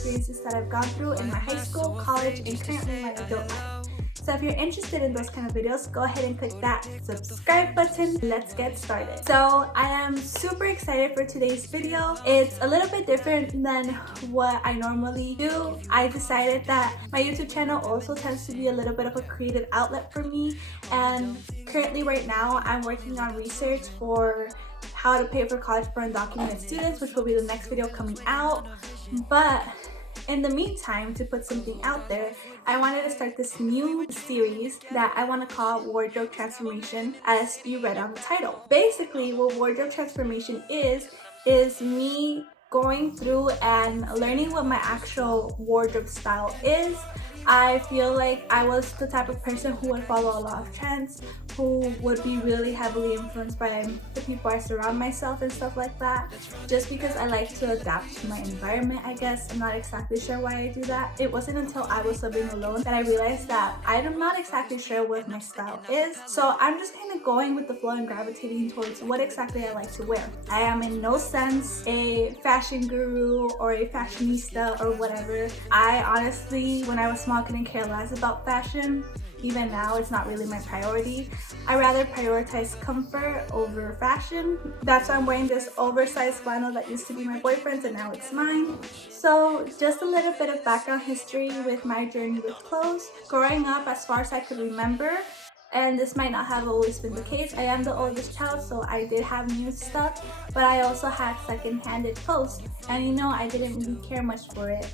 experiences that I've gone through in my high school, college, and currently my adult life. So if you're interested in those kind of videos, go ahead and click that subscribe button. Let's get started. So I am super excited for today's video. It's a little bit different than what I normally do. I decided that my YouTube channel also tends to be a little bit of a creative outlet for me, and currently right now I'm working on research for how to pay for college for undocumented students, which will be the next video coming out. But in the meantime, to put something out there, I wanted to start this new series that I want to call Wardrobe Transformation, as you read on the title. Basically, what wardrobe transformation is me going through and learning what my actual wardrobe style is. I feel like I was the type of person who would follow a lot of trends, who would be really heavily influenced by the people I surround myself and stuff like that, just because I like to adapt to my environment, I guess. I'm not exactly sure why I do that. It wasn't until I was living alone that I realized that I'm not exactly sure what my style is, so I'm just kind of going with the flow and gravitating towards what exactly I like to wear. I am in no sense a fashion guru or a fashionista or whatever. I honestly, when I was small, couldn't care less about fashion. Even now, it's not really my priority. I rather prioritize comfort over fashion. That's why I'm wearing this oversized flannel that used to be my boyfriend's and now it's mine. So just a little bit of background history with my journey with clothes. Growing up, as far as I could remember, and this might not have always been the case, I am the oldest child, so I did have new stuff, but I also had second-handed clothes, and you know, I didn't really care much for it.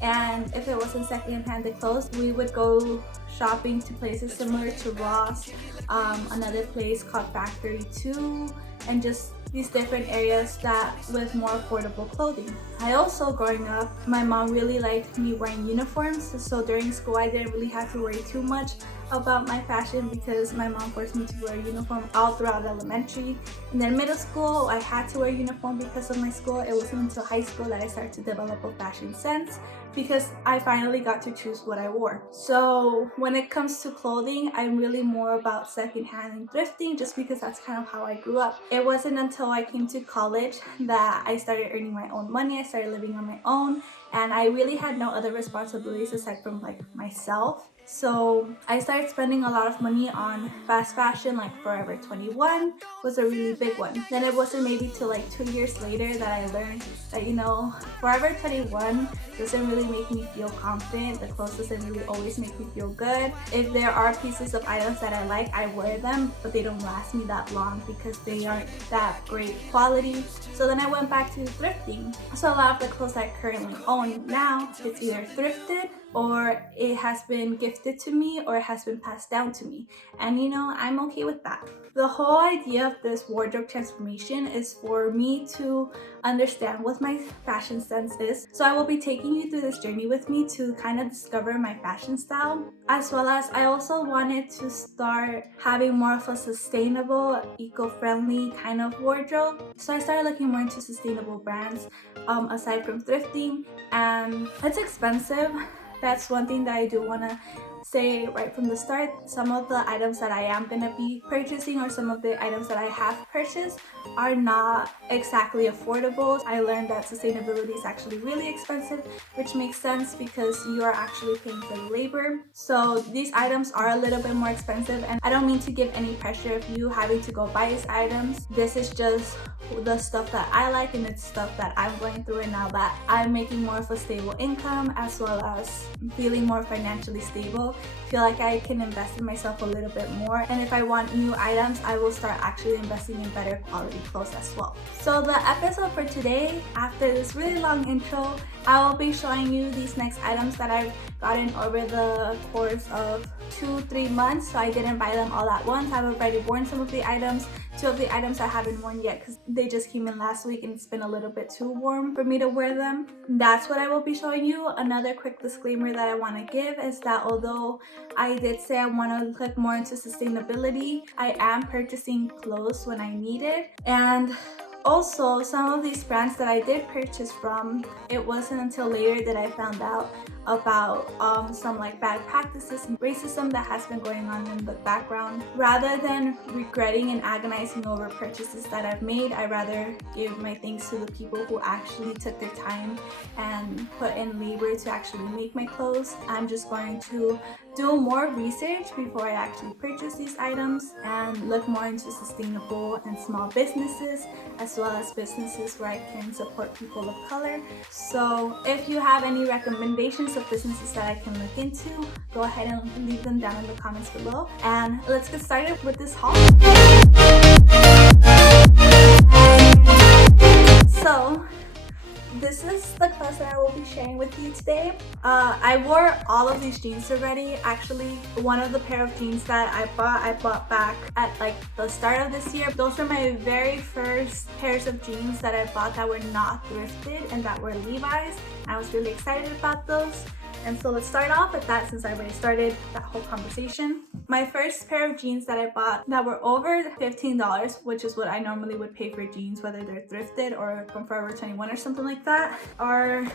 And if it wasn't second-handed clothes, we would go shopping to places similar to Ross, another place called Factory 2, and just these different areas that with more affordable clothing. I also, growing up, my mom really liked me wearing uniforms, so during school I didn't really have to worry too much about my fashion because my mom forced me to wear a uniform all throughout elementary. And then middle school, I had to wear a uniform because of my school. It wasn't until high school that I started to develop a fashion sense because I finally got to choose what I wore. So when it comes to clothing, I'm really more about secondhand and thrifting just because that's kind of how I grew up. It wasn't until I came to college that I started earning my own money. I started living on my own, and I really had no other responsibilities aside from like myself. So I started spending a lot of money on fast fashion, like Forever 21 was a really big one. Then it wasn't maybe till like 2 years later that I learned that, you know, Forever 21 doesn't really make me feel confident. The clothes doesn't really always make me feel good. If there are pieces of items that I like, I wear them, but they don't last me that long because they aren't that great quality. So then I went back to thrifting. So a lot of the clothes I currently own now, it's either thrifted or it has been gifted to me or it has been passed down to me, and you know, I'm okay with that. The whole idea of this wardrobe transformation is for me to understand what my fashion sense is, so I will be taking you through this journey with me to kind of discover my fashion style, as well as I also wanted to start having more of a sustainable, eco-friendly kind of wardrobe. So I started looking more into sustainable brands aside from thrifting, and it's expensive. That's one thing that I do want to say right from the start. Some of the items that I am going to be purchasing, or some of the items that I have purchased, are not exactly affordable. I learned that sustainability is actually really expensive, which makes sense because you are actually paying for the labor. So these items are a little bit more expensive, and I don't mean to give any pressure of you having to go buy these items. This is just the stuff that I like, and it's stuff that I'm going through, and now that I'm making more of a stable income as well as feeling more financially stable, I feel like I can invest in myself a little bit more, and if I want new items, I will start actually investing in better quality clothes as well. So the episode for today, after this really long intro, I will be showing you these next items that I've gotten over the course of 2-3 months. So I didn't buy them all at once. I've already worn some of the items. 2 of the items I haven't worn yet because they just came in last week and it's been a little bit too warm for me to wear them. That's what I will be showing you. Another quick disclaimer that I want to give is that although I did say I want to look more into sustainability, I am purchasing clothes when I need it. And also, some of these brands that I did purchase from, it wasn't until later that I found out about some like bad practices and racism that has been going on in the background. Rather than regretting and agonizing over purchases that I've made, I'd rather give my thanks to the people who actually took their time and put in labor to actually make my clothes. I'm just going to do more research before I actually purchase these items and look more into sustainable and small businesses, as well as businesses where I can support people of color. So if you have any recommendations of businesses that I can look into, go ahead and leave them down in the comments below. And let's get started with this haul. So this is the clothes that I will be sharing with you today. I wore all of these jeans already. Actually, one of the pair of jeans that I bought back at like the start of this year. Those were my very first pairs of jeans that I bought that were not thrifted and that were Levi's. I was really excited about those. And so let's start off with that since I already started that whole conversation. My first pair of jeans that I bought that were over $15, which is what I normally would pay for jeans, whether they're thrifted or from Forever 21 or something like that, are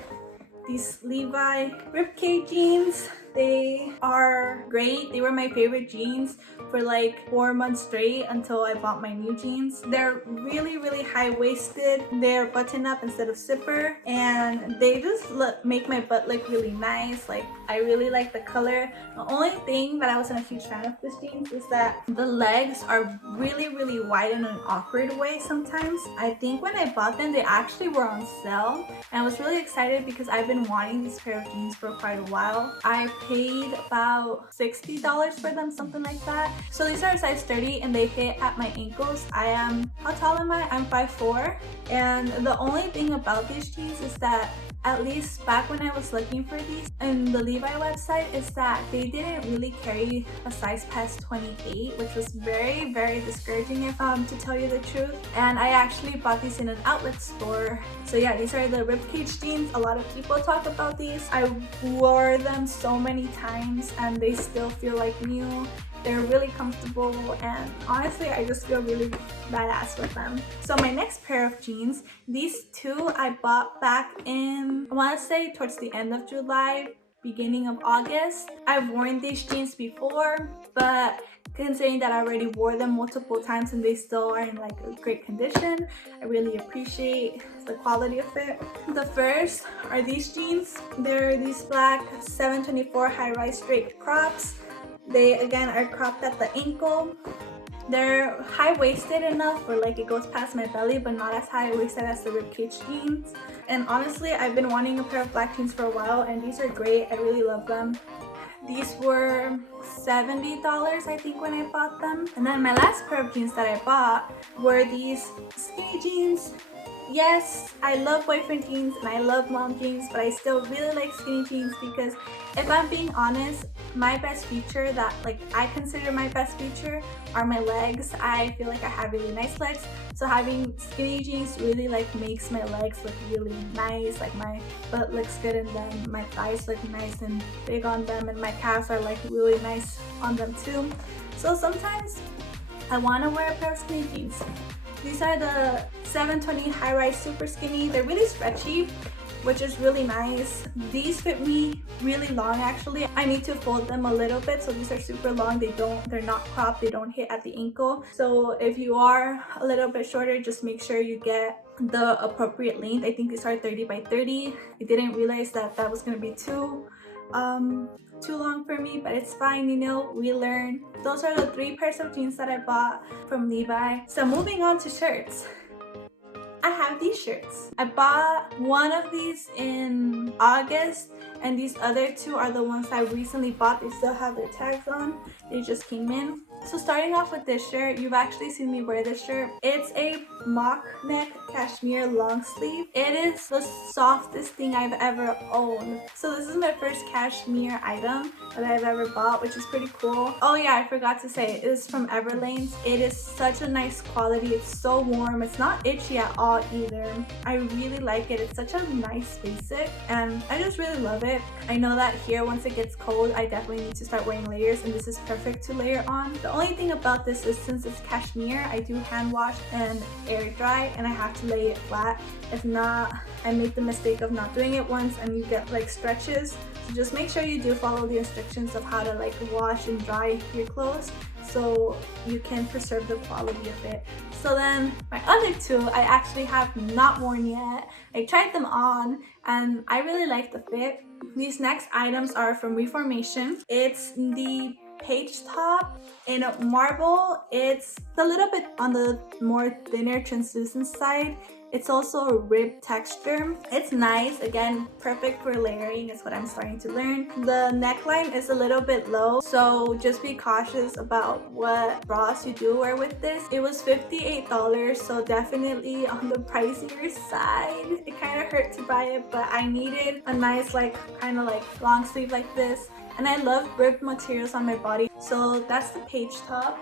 these Levi ribcage jeans. They are great. They were my favorite jeans for like 4 months straight until I bought my new jeans. They're really high-waisted. They're button up instead of zipper, and they just make my butt look really nice. Like, I really like the color. The only thing that I wasn't a huge fan of this jeans is that the legs are really wide in an awkward way sometimes. I think when I bought them, they actually were on sale, and I was really excited because I've been wanting this pair of jeans for quite a while. I paid about $60 for them, something like that. So these are a size 30 and they fit at my ankles. How tall am I? I'm 5'4", and the only thing about these jeans is that, at least back when I was looking for these in the Levi website, is that they didn't really carry a size past 28, which was very discouraging, if to tell you the truth. And I actually bought these in an outlet store. So yeah, these are the ribcage jeans. A lot of people talk about these. I wore them so many times and they still feel like new. They're really comfortable, and honestly, I just feel really badass with them. So my next pair of jeans, these two I bought back in, I want to say towards the end of July, beginning of August. I've worn these jeans before, but considering that I already wore them multiple times and they still are in like a great condition, I really appreciate the quality of it. The first are these jeans. They're these black 724 high-rise straight crops. They again are cropped at the ankle. They're high-waisted enough where like it goes past my belly, but not as high-waisted as the ribcage jeans. And honestly, I've been wanting a pair of black jeans for a while, and these are great. I really love them. These were $70, I think, when I bought them. And then my last pair of jeans that I bought were these skinny jeans. Yes, I love boyfriend jeans and I love mom jeans, but I still really like skinny jeans because, if I'm being honest, my best feature that like I consider my best feature are my legs. I feel like I have really nice legs, so having skinny jeans really like makes my legs look really nice. Like my butt looks good in them, my thighs look nice and big on them, and my calves are like really nice on them too. So sometimes I want to wear a pair of skinny jeans. These are the 720 high-rise super skinny. They're really stretchy, which is really nice. These fit me really long actually. I need to fold them a little bit, so these are super long. They're not cropped, they don't hit at the ankle. So if you are a little bit shorter, just make sure you get the appropriate length. I think these are 30 by 30. I didn't realize that that was gonna be too long for me, but it's fine, you know, we learn. Those are the 3 pairs of jeans that I bought from Levi. So moving on to shirts. I have these shirts. I bought one of these in August, and these other 2 are the ones I recently bought. They still have their tags on. They just came in. So starting off with this shirt, you've actually seen me wear this shirt. It's a mock neck cashmere long sleeve. It is the softest thing I've ever owned. So this is my first cashmere item that I've ever bought, which is pretty cool. Oh yeah, I forgot to say, it is from Everlane's. It is such a nice quality. It's so warm. It's not itchy at all either. I really like it. It's such a nice basic and I just really love it. I know that here, once it gets cold, I definitely need to start wearing layers, and this is perfect to layer on. The only thing about this is, since it's cashmere, I do hand wash and air dry, and I have to lay it flat. If not, I make the mistake of not doing it once and you get like stretches. So just make sure you do follow the instructions of how to like wash and dry your clothes so you can preserve the quality of it. So then my other two I actually have not worn yet. I tried them on and I really like the fit. These next items are from Reformation. It's the page top in marble. It's a little bit on the more thinner translucent side. It's also a rib texture. It's nice. Again, perfect for layering is what I'm starting to learn. The neckline is a little bit low, so just be cautious about what bras you do wear with this. It was $58, so definitely on the pricier side. It kind of hurt to buy it, but I needed a nice like kind of like long sleeve like this. And I love ribbed materials on my body, so that's the page top.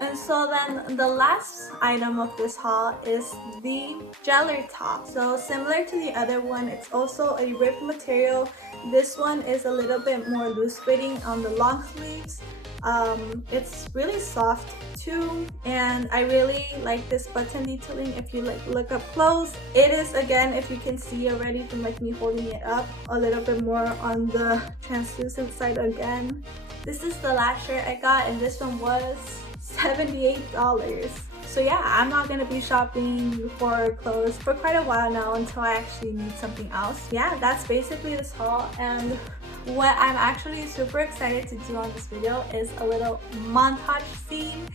And so then the last item of this haul is the jeller top. So similar to the other one, it's also a ribbed material. This one is a little bit more loose fitting on the long sleeves. It's really soft too, and I really like this button detailing. If you like look up close, it is, again, if you can see already from like me holding it up, a little bit more on the translucent side again. This is the last shirt I got, and this one was $78. So yeah, I'm not gonna be shopping for clothes for quite a while now until I actually need something else. Yeah, that's basically this haul, and what I'm actually super excited to do on this video is a little montage scene.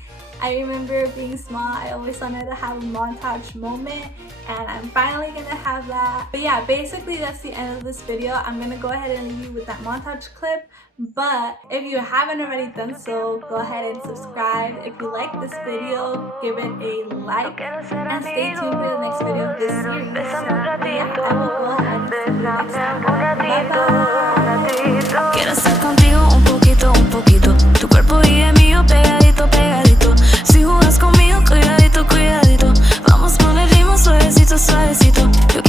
I remember being small, I always wanted to have a montage moment, and I'm finally gonna have that. But yeah, basically that's the end of this video. I'm gonna go ahead and leave you with that montage clip, but if you haven't already done so, go ahead and subscribe. If you like this video, give it a like, and stay tuned for the next video of this series. So yeah, I will go ahead and see you next time. Bye bye! Quiero estar contigo un poquito, tu cuerpo y el mío pegadito, pegadito. Si jugas conmigo, cuidadito, cuidadito. Vamos con el ritmo suavecito, suavecito. Yo